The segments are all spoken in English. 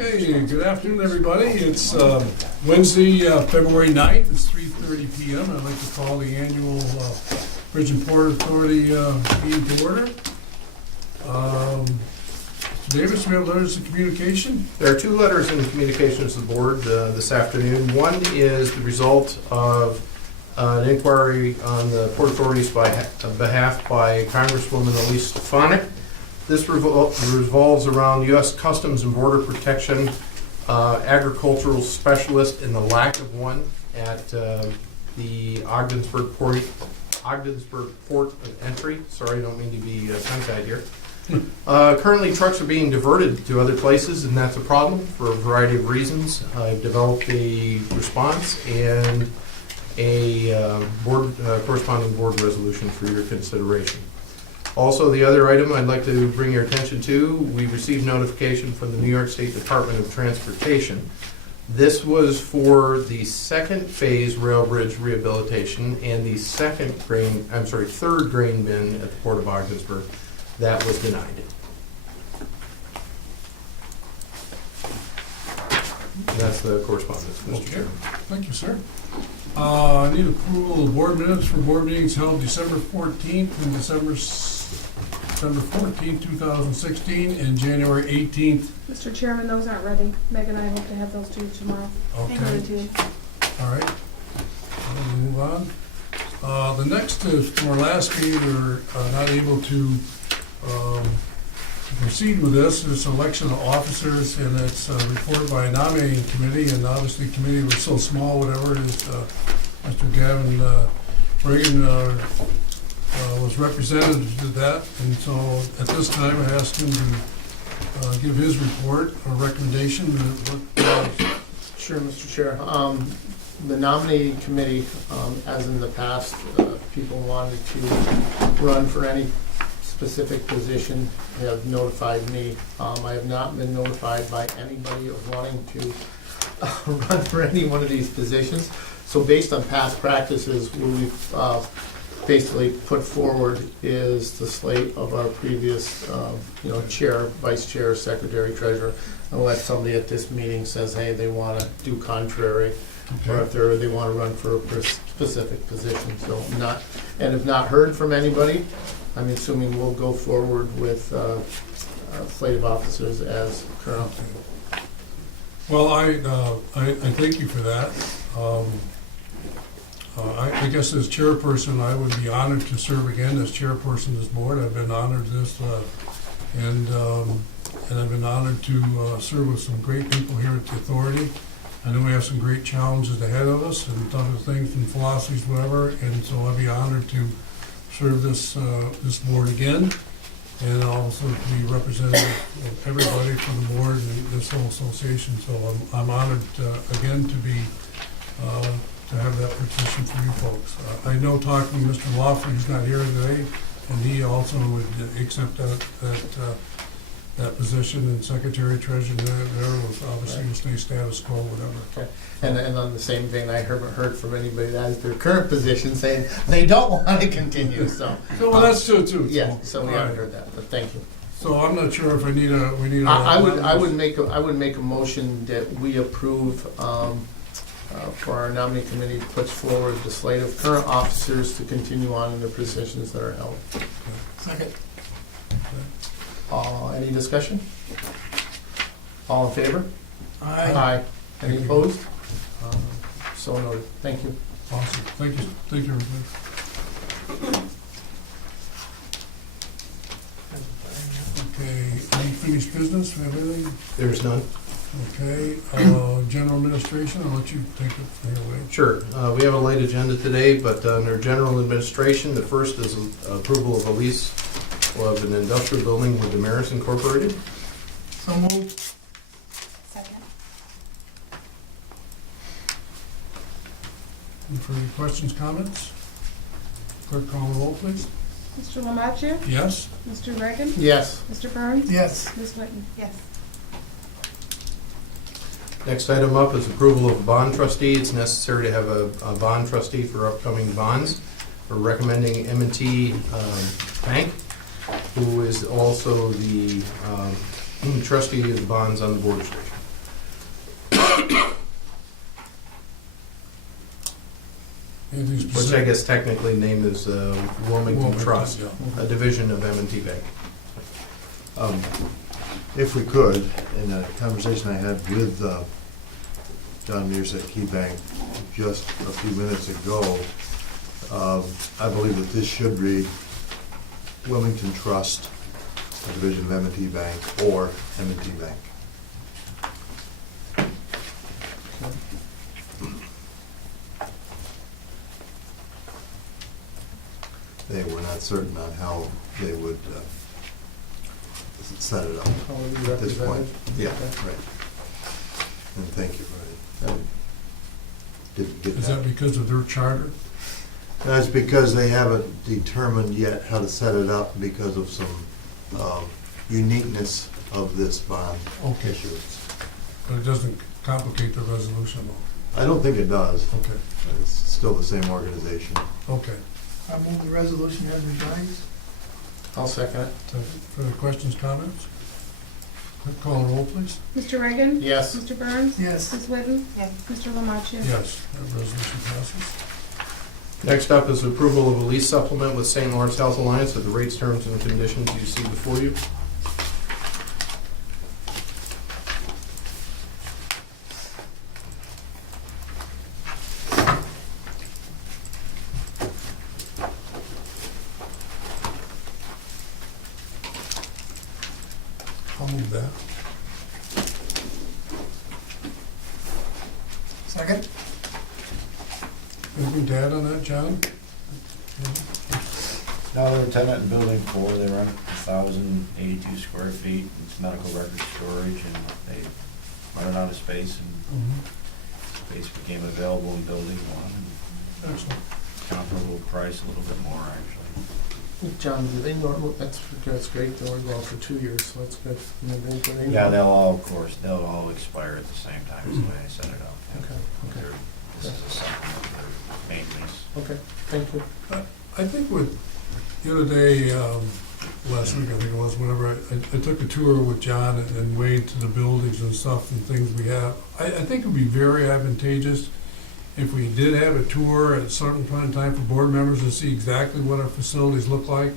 Okay, good afternoon, everybody. It's Wednesday, February 9th. It's 3:30 p.m. I'd like to call the annual Bridge and Port Authority meeting to order. Mr. Davis, we have letters of communication. There are two letters in communications to the board this afternoon. One is the result of an inquiry on the Port Authority's behalf by Congresswoman Elise Stefanik. This revolves around U.S. Customs and Border Protection agricultural specialist and the lack of one at the Ogdensburg Port of Entry. Sorry, I don't mean to be tongue-tied here. Currently, trucks are being diverted to other places, and that's a problem for a variety of reasons. I've developed a response and a corresponding board resolution for your consideration. Also, the other item I'd like to bring your attention to, we received notification from the New York State Department of Transportation. This was for the second phase rail bridge rehabilitation and the third grain bin at the Port of Ogdensburg. That was denied. And that's the correspondence, Mr. Okay. Chairman. Thank you, sir. I need approval of board minutes for board meetings held December 14th and December 14th, 2016, and January 18th. Mr. Chairman, those aren't ready. Meg and I hope to have those to you tomorrow. Okay. All right. We'll move on. The next is from our last meeting, we were not able to proceed with this. It's election of officers, and it's reported by a nominating committee, and obviously the committee was so small, whatever it is, Mr. Gavin Reagan was representative to that, and so at this time I asked him to give his report or recommendation. Sure, Mr. Chair. The nominating committee, as in the past, people wanted to run for any specific position have notified me. I have not been notified by anybody of wanting to run for any one of these positions. So based on past practices, what we've basically put forward is the slate of our previous chair, vice chair, secretary, treasurer, unless somebody at this meeting says, hey, they want to do contrary, or if they want to run for a specific position. So if not heard from anybody, I'm assuming we'll go forward with a slate of officers as current. Well, I thank you for that. I guess as chairperson, I would be honored to serve again as chairperson of this board. I've been honored this, and I've been honored to serve with some great people here at the authority. I know we have some great challenges ahead of us and other things and philosophies, whatever, and so I'd be honored to serve this board again, and also to be representative of everybody from the board and this whole association. So I'm honored again to be to have that position for you folks. I know talking to Mr. Lawford, who's not here today, and he also would accept that position, and secretary, treasurer, there was obviously will stay status quo, whatever. Okay. And on the same vein, I haven't heard from anybody that has their current position saying they don't want to continue. So well, that's true too. Yeah. So we haven't heard that, but thank you. So I'm not sure if we need a. I would make a motion that we approve for our nominating committee puts forward the slate of current officers to continue on in their positions that are held. Okay. Second. Any discussion? All in favor? Aye. Any opposed? So noted. Thank you. Awesome. Thank you. Thank you, everybody. Okay. Any finished business? We have anything? There's none. Okay. General administration. I'll let you take it away. Sure. We have a light agenda today, but under general administration, the first is approval of a lease of an industrial building with Damaris Incorporated. So moved. Second. Any further questions, comments? Clerk, call the roll, please. Mr. Lamacchia? Yes. Mr. Reagan? Yes. Mr. Burns? Yes. Ms. Whitten? Yes. Next item up is approval of a bond trustee. It's necessary to have a bond trustee for upcoming bonds. We're recommending M&T Bank, who is also the trustee of the bonds on the Board of State. Anything which I specific? guess technically named as Wilmington Trust, Yeah. a division of M&T Bank. If we could, in a conversation I had with John Mears at KeyBank just a few minutes ago, I believe that this should read Wilmington Trust, a division of M&T Bank, or M&T Bank. They were not certain on how they would set it up How will you at this point. represent it? Yeah, Okay. right. And thank you for that. Didn't get Is that. that because of their charter? That's because they haven't determined yet how to set it up because of some uniqueness of this bond Okay. issuance. But it doesn't complicate the resolution, though? I don't think it does. Okay, It's still the same organization. okay. I move the resolution as revised. I'll second it. So, further questions, comments? Clerk, call the roll, please. Mr. Reagan? Yes. Mr. Burns? Yes. Ms. Whitten? Yes. Mr. Lamaccia? Yes, that resolution passes. Next up is approval of a lease supplement with St. Lawrence Health Alliance at the rates, terms, and conditions you see before you. I'll move that. Second? Anything to add on that, John? No, they're a tenant in building 4, they rent 1,082 square feet, it's medical record storage, and they run out of space, and space became available in building 1. Excellent. Comparable price, a little bit more, actually. John, do they normal, that's great, they're only going for 2 years, so that's good. And then they- Yeah, they'll all, of course, they'll all expire at the same time, is the way I set it up. Okay, okay, This is a supplement to their main lease. okay, thank you. I think with, the other day, last week, I think it was, whenever I took a tour with John and Wade to the buildings and stuff and things we have. I think it would be very advantageous if we did have a tour at a certain point in time for board members to see exactly what our facilities look like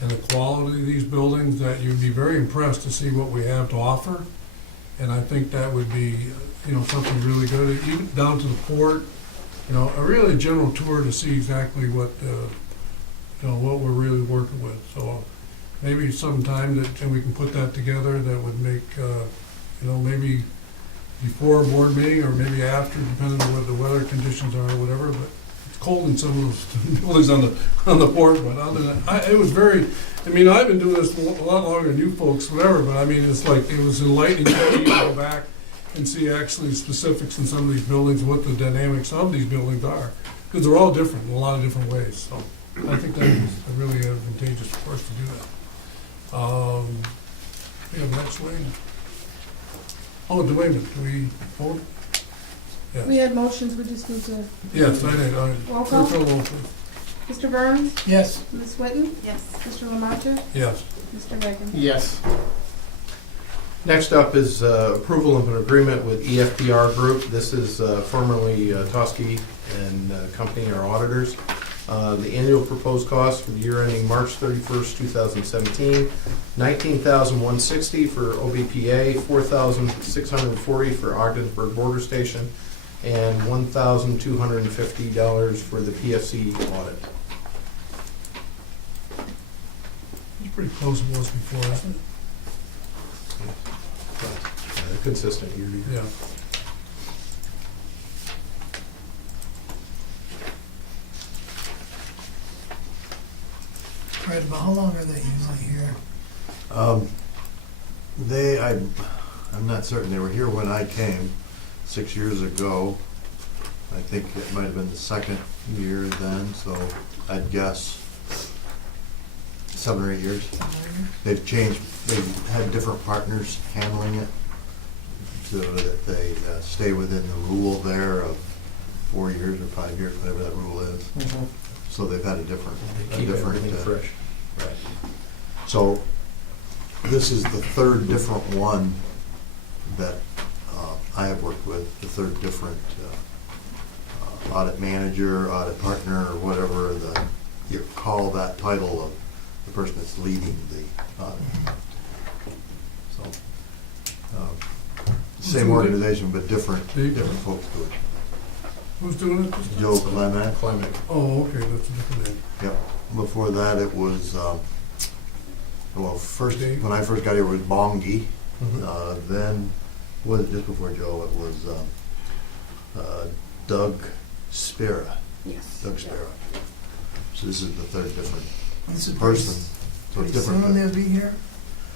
and the quality of these buildings, that you'd be very impressed to see what we have to offer. And I think that would be, something really good, even down to the port, a really general tour to see exactly what, what we're really working with. So maybe sometime and we can put that together, that would make, maybe before a board meeting or maybe after, depending on what the weather conditions are or whatever, but it's cold in some of those buildings on the port, but other than that, it was very, I've been doing this a lot longer than you folks, whatever, but it's like, it was enlightening to go back and see actually specifics in some of these buildings, what the dynamics of these buildings are, because they're all different in a lot of different ways, so I think that is really advantageous for us to do that. We have next Wayne. Oh, wait a minute, do we vote? Yes. We had motions, we just need to, Yes, I did. Roll call? Roll call. Mr. Burns? Yes. Ms. Whitten? Yes. Mr. Lamaccia? Yes. Mr. Reagan? Yes. Next up is approval of an agreement with EFPR Group. This is formerly Tosky and Company, our auditors. The annual proposed cost for the year ending March 31st, 2017, $19,160 for OBPA, $4,640 for Ogdensburg Border Station, and $1,250 for the PFC audit. It's pretty close it was before, isn't it? They're consistent year to year. Yeah. Right, about how long are they usually here? I'm not certain, they were here when I came 6 years ago. I think it might have been the second year then, so I'd guess 7 or 8 years. They've changed, they've had different partners handling it so that they stay within the rule there of 4 years or 5 years, whatever that rule is. Mhm. So they've had a different. Keep everything fresh. Right. So this is the third different one that I have worked with, the third different audit manager, audit partner, or whatever you call that title of the person that's leading the audit. So, same organization, but different folks do it. Who's doing it? Joe Clement. Climate. Oh, okay, that's a different name. Yep. Before that, it was, first, Dave? when I first got here, it was Bongi. Mhm. Then, was it just before Joe, it was Doug Spira. Yes. Doug Spira. So this is the third different This is person. So Pretty it's different. soon they'll be here?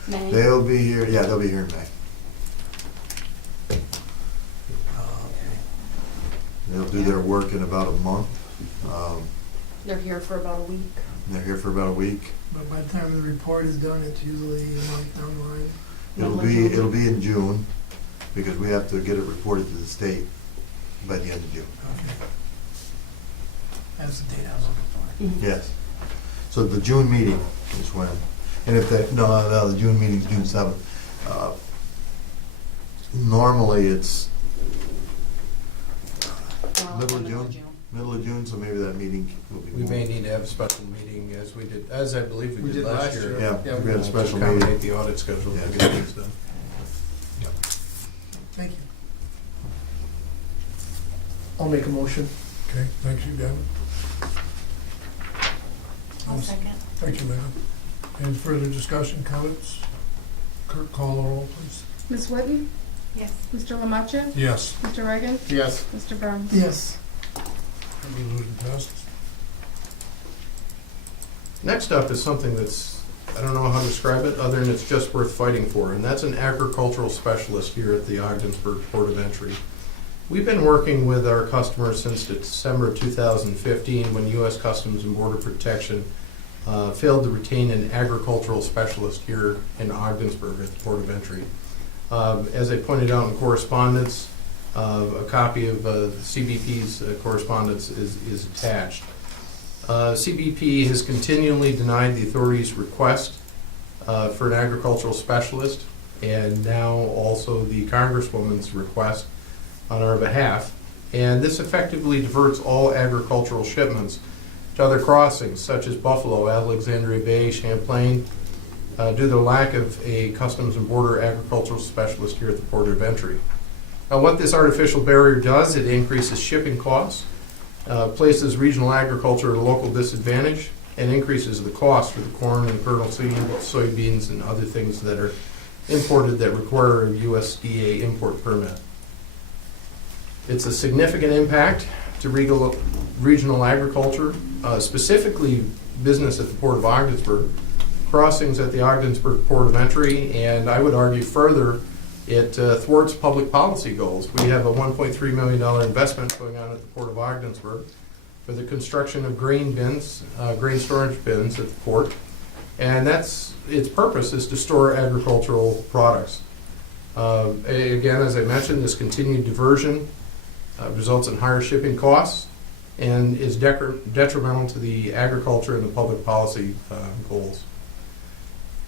May. They'll be here, yeah, they'll be here in May. Oh, okay. They'll do their work in about a month. They're here for about a week. They're here for about a week. But by the time the report is done, it's usually a month down the line. It'll be in June, because we have to get it reported to the state by the end of June. Okay. That's the date I was looking for. Yes. So the June meeting is when, and if that, no, the June meeting's June 7th. Normally it's middle of June? Middle of June, so maybe that meeting will be. We may need to have a special meeting as I believe we did last year. Yeah, we had a special To accommodate meeting. the audit schedule Yeah. to get things done. Thank you. I'll make a motion. Okay, thank you, Gavin. I'll second. Thank you, Megan. Any further discussion, comments? Clerk, call the roll, please. Ms. Whitten? Yes. Mr. Lamacha? Yes. Mr. Reagan? Yes. Mr. Burns? Yes. Resolution passes. Next up is something that's, I don't know how to describe it, other than it's just worth fighting for, and that's an agricultural specialist here at the Ogdensburg Port of Entry. We've been working with our customers since December 2015, when U.S. Customs and Border Protection failed to retain an agricultural specialist here in Ogdensburg at the Port of Entry. As I pointed out in correspondence, a copy of CBP's correspondence is attached. CBP has continually denied the authorities' request for an agricultural specialist, and now also the Congresswoman's request on our behalf. And this effectively diverts all agricultural shipments to other crossings, such as Buffalo, Alexandria Bay, Champlain, due to the lack of a Customs and Border agricultural specialist here at the Port of Entry. Now, what this artificial barrier does, it increases shipping costs, places regional agriculture at a local disadvantage, and increases the cost for the corn and kernel seed, soybeans, and other things that are imported that require a USDA import permit. It's a significant impact to regional agriculture, specifically business at the Port of Ogdensburg, crossings at the Ogdensburg Port of Entry, and I would argue further, it thwarts public policy goals. We have a $1.3 million investment going on at the Port of Ogdensburg for the construction of grain bins, grain storage bins at the port, and its purpose is to store agricultural products. Again, as I mentioned, this continued diversion results in higher shipping costs and is detrimental to the agriculture and the public policy goals.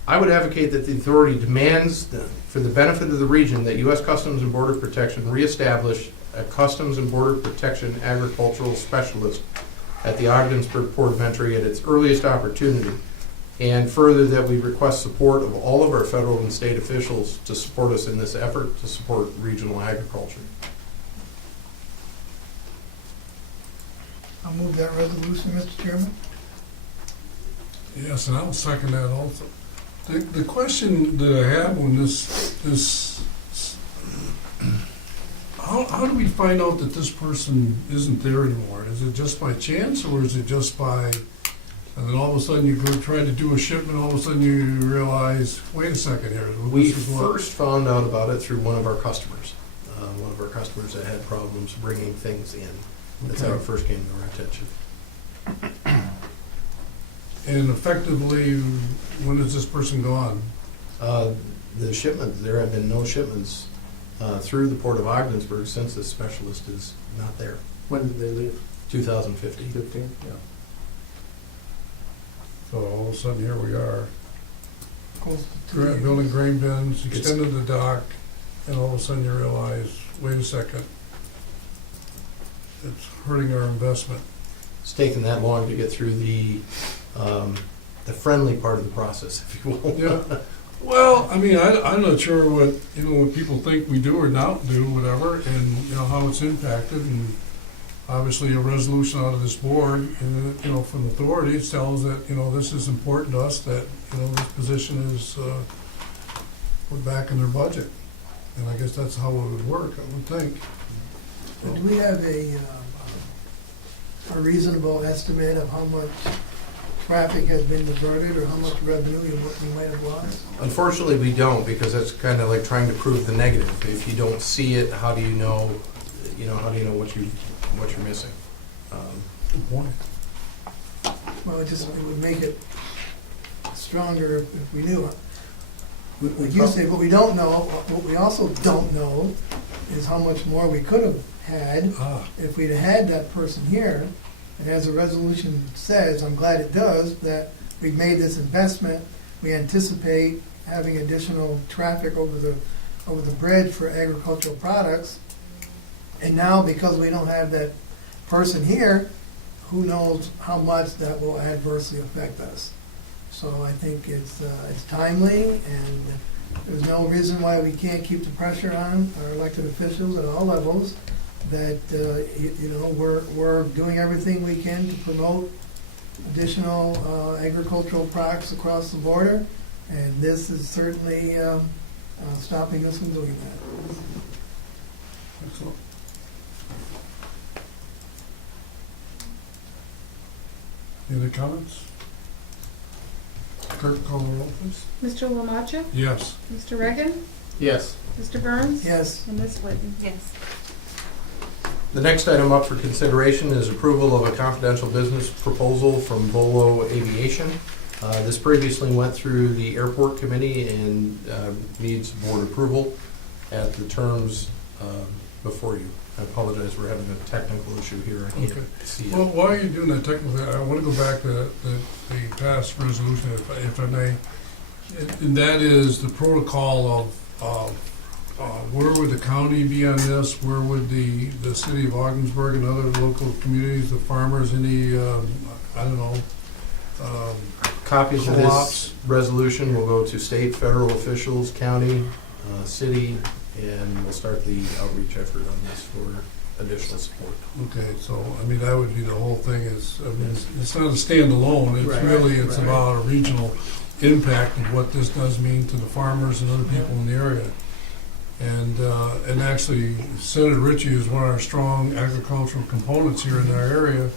I would advocate that the authority demands, for the benefit of the region, that U.S. Customs and Border Protection reestablish a Customs and Border Protection agricultural specialist at the Ogdensburg Port of Entry at its earliest opportunity, and further that we request support of all of our federal and state officials to support us in this effort to support regional agriculture. I'll move that resolution, Mr. Chairman. Yes, and I'll second that also. The question that I have on this, how do we find out that this person isn't there anymore? Is it just by chance, or is it just by, and then all of a sudden you go trying to do a shipment, all of a sudden you realize, wait a second here, We this is what? first found out about it through one of our customers. One of our customers that had problems bringing things in. That's how it Okay. first came to our attention. And effectively, when is this person gone? The shipment, there have been no shipments through the Port of Ogdensburg since this specialist is not there. When did they leave? 2015. 15? Yeah. So all of a sudden, here we are, Close to 2 years. building grain bins, It's- extended the dock, and all of a sudden you realize, wait a second, it's hurting our investment. It's taken that long to get through the friendly part of the process, if you will. Yeah. Well, I mean, I'm not sure what, you know, what people think we do or not do, whatever, and, you know, how it's impacted, and obviously a resolution out of this board, and, you know, from authorities tells that, you know, this is important to us, that, you know, this position is, put back in their budget. And I guess that's how it would work, I would think. Do we have a reasonable estimate of how much traffic has been diverted or how much revenue we might have lost? Unfortunately, we don't, because that's kind of like trying to prove the negative. If you don't see it, how do you know, how do you know what you're missing? Good point. Well, it would make it stronger if we knew it. Like you say, what we don't know, what we also don't know is how much more we could have had if we'd have had that person here. And as the resolution says, I'm glad it does, that we've made this investment, we anticipate having additional traffic over the bridge for agricultural products. And now, because we don't have that person here, who knows how much that will adversely affect us. So I think it's timely, and there's no reason why we can't keep the pressure on our elected officials at all levels, that, we're doing everything we can to promote additional agricultural products across the border, and this is certainly stopping us from doing that. Excellent. Any other comments? Clerk, call the roll, please. Mr. Lamacha? Yes. Mr. Reagan? Yes. Mr. Burns? Yes, And Ms. Whitten? Yes. The next item up for consideration is approval of a confidential business proposal from Volo Aviation. This previously went through the airport committee and needs board approval at the terms before you. I apologize, we're having a technical issue here. I Okay. can't see Well, it. while you're doing that technical, I want to go back to the past resolution, if I may. And that is the protocol of where would the county be on this? Where would the city of Ogdensburg and other local communities, the farmers, any, I don't know, Copies of this co-ops? resolution will go to state, federal officials, county, city, and we'll start the outreach effort on this for additional support. Okay, so, I mean, that would be the whole thing is, I mean, it's not a standalone, it's Right, really, it's right. about a regional impact of what this does mean to the farmers and other people in the area. And actually, Senator Ritchie is one of our strong agricultural components here in our area,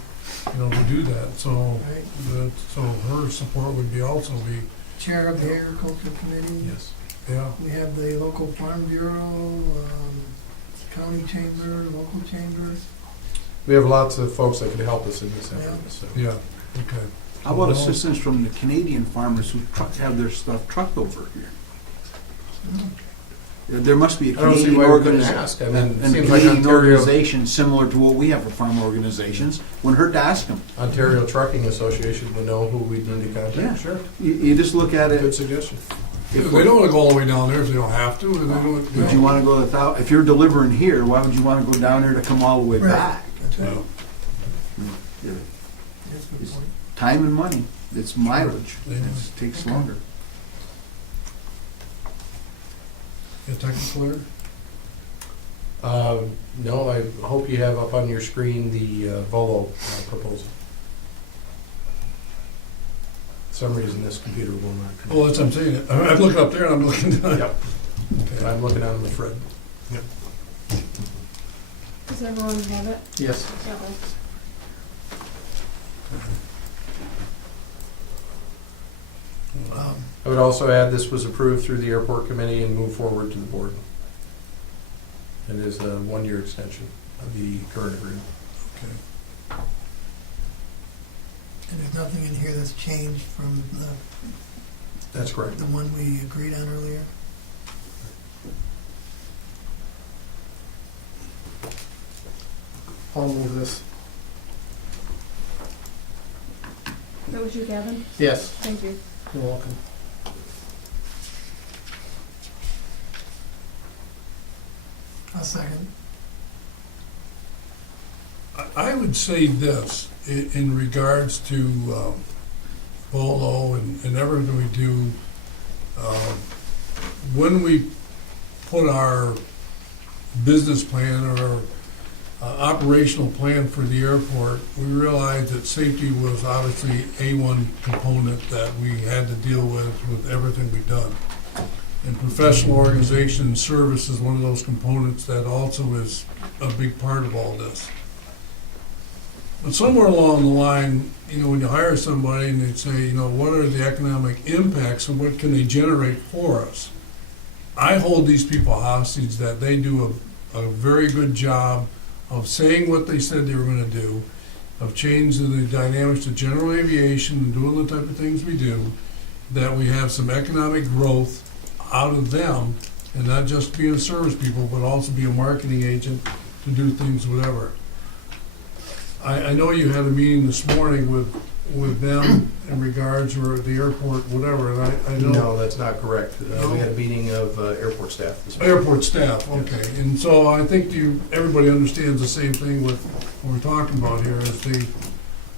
you know, to do that, so, right. so her support would be also be, Chair of the Agricultural Committee. Yes. yeah, We have the local farm bureau, county chamber, local chambers. We have lots of folks that could help us in this effort, so. yeah, okay. How about Well, assistance from the Canadian farmers who have their stuff trucked over here? There must be a I don't see Canadian why we couldn't organization, ask. I mean, and it a seems like Canadian Ontario, organization similar to what we have for farm organizations. Wouldn't hurt to ask them. Ontario Trucking Association would know who we'd need to Yeah. contact. Sure. You just look at Good it. suggestion. They don't want to go all the way down there if they don't have to, and they don't, Would you want to go if you're delivering here? Why would you want to go down there to come all the way Right. back? That's right. no. That's a good point. Time and money. It's mileage. Yeah. It takes longer. Yeah, technical error? No, I hope you have up on your screen the Volo proposal. For some reason, this computer will not. Well, that's what I'm saying, I'm looking up there and I'm looking down. Yep. Okay. I'm looking on the Fred. Does everyone have it? Yes. Okay. I would also add this was approved through the airport committee and moved forward to the board. It is a one-year extension of the current agreement. Okay. And there's nothing in here that's changed from That's correct. the one we agreed on earlier? I'll move this. That was you, Gavin? Yes, Thank you. you're welcome. I'll second. I would say this, in regards to Bolo and everything we do, when we put our business plan or our operational plan for the airport, we realized that safety was obviously A1 component that we had to deal with everything we've done. And professional organization and service is one of those components that also is a big part of all this. But somewhere along the line, when you hire somebody and they say, what are the economic impacts and what can they generate for us? I hold these people hostage that they do a very good job of saying what they said they were going to do, of changing the dynamics of general aviation and doing the type of things we do, that we have some economic growth out of them, and not just being service people, but also be a marketing agent to do things, whatever. I know you had a meeting this morning with them in regards, or the airport, whatever, and I know. No, that's not correct. We had a meeting of airport staff this morning. Airport staff, okay. And so I think everybody understands the same thing with what we're talking about here, is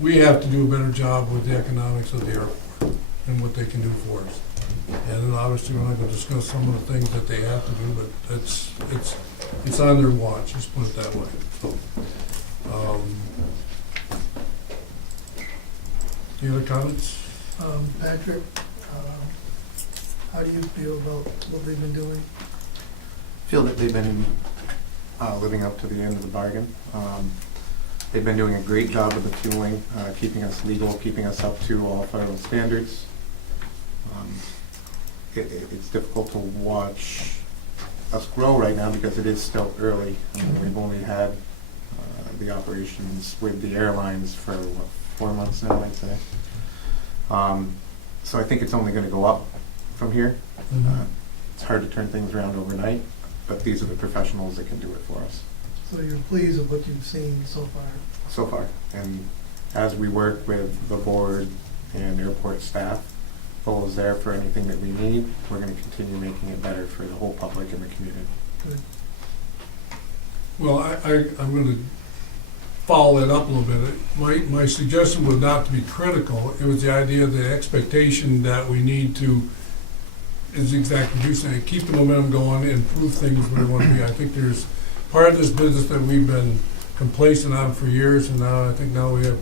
we have to do a better job with the economics of the airport and what they can do for us. And then obviously we're not going to discuss some of the things that they have to do, but it's on their watch, let's put it that way. So, any other comments? Patrick, how do you feel about what they've been doing? Feel that they've been living up to the end of the bargain. They've been doing a great job of the fueling, keeping us legal, keeping us up to all federal standards. It's difficult to watch us grow right now because it is still early. We've only had the operations with the airlines for 4 months now, I'd say. So I think it's only going to go up from here. It's hard to turn things around overnight, but these are the professionals that can do it for us. So you're pleased with what you've seen so far? So far. And as we work with the board and airport staff, Bo is there for anything that we need. We're going to continue making it better for the whole public and the community. Good. Well, I'm going to follow that up a little bit. My suggestion was not to be critical. It was the idea, the expectation that we need to, is exactly what you're saying, keep the momentum going, improve things where we want to be. I think there's part of this business that we've been complacent on for years, and now I think we have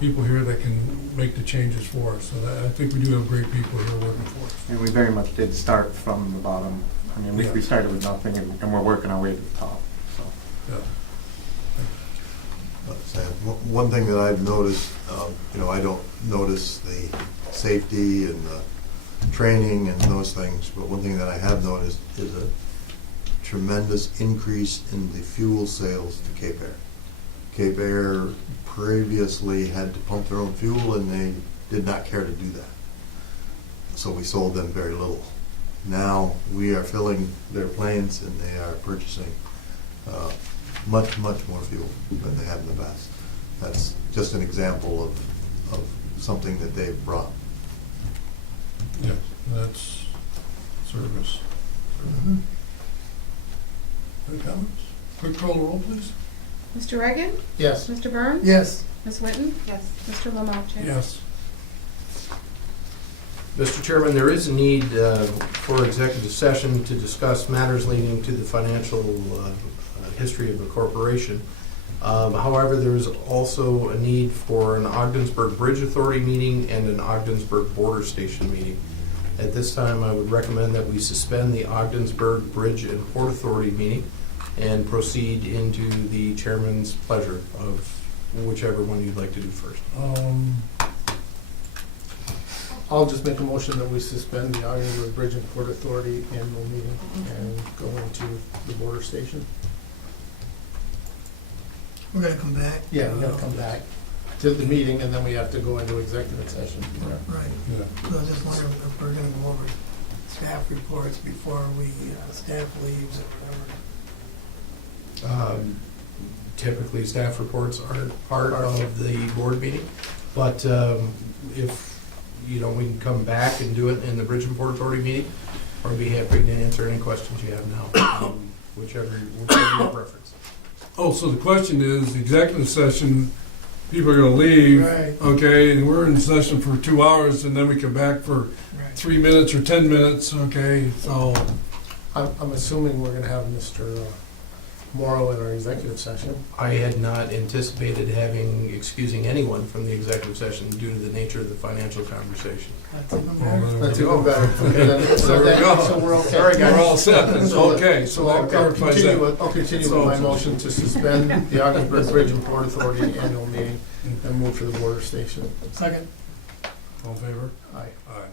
people here that can make the changes for us. So I think we do have great people here working for us. And we very much did start from the bottom. I mean, we started with nothing, and we're working our way to the top. So. Yeah. One thing that I've noticed, I don't notice the safety and the training and those things, but one thing that I have noticed is a tremendous increase in the fuel sales to Cape Air. Cape Air previously had to pump their own fuel, and they did not care to do that. So we sold them very little. Now we are filling their planes, and they are purchasing much more fuel than they have in the past. That's just an example of something that they've brought. Yeah, that's service. Any comments? Quick call the roll, please. Mr. Reagan? Yes. Mr. Burns? Yes. Ms. Whitten? Yes. Mr. Lamalche? Yes. Mr. Chairman, there is a need for executive session to discuss matters leading to the financial history of the corporation. However, there is also a need for an Ogdensburg Bridge Authority meeting and an Ogdensburg Border Station meeting. At this time, I would recommend that we suspend the Ogdensburg Bridge and Port Authority meeting and proceed into the chairman's pleasure of whichever one you'd like to do first. I'll just make a motion that we suspend the Ogdensburg Bridge and Port Authority annual meeting and go into the border station. We're gonna come back. Yeah, we're gonna come back to the meeting, and then we have to go into executive session. Right. Yeah. So I just wonder if we're gonna go over staff reports before we, staff leaves or whatever. Typically, staff reports aren't part of the board meeting, but if, we can come back and do it in the Bridge and Port Authority meeting, or be happy to answer any questions you have now, whichever your preference. Oh, so the question is, the executive session, people are gonna leave, Right, okay, and we're in session for 2 hours, and then we come back for right. 3 minutes or 10 minutes, okay, so, I'm assuming we're gonna have Mr. Morrow in our executive session. I had not anticipated excusing anyone from the executive session due to the nature of the financial conversation. That's even well, better. then That's we even go. better. Okay, then- so There we then- go. So we're okay. All right, guys. We're all set, So- okay, so that I'll clarifies continue that. with- I'll continue with my motion to suspend the Ogdensburg Bridge and Port Authority annual meeting and move to the border station. Second. All in favor? Aye. Aye.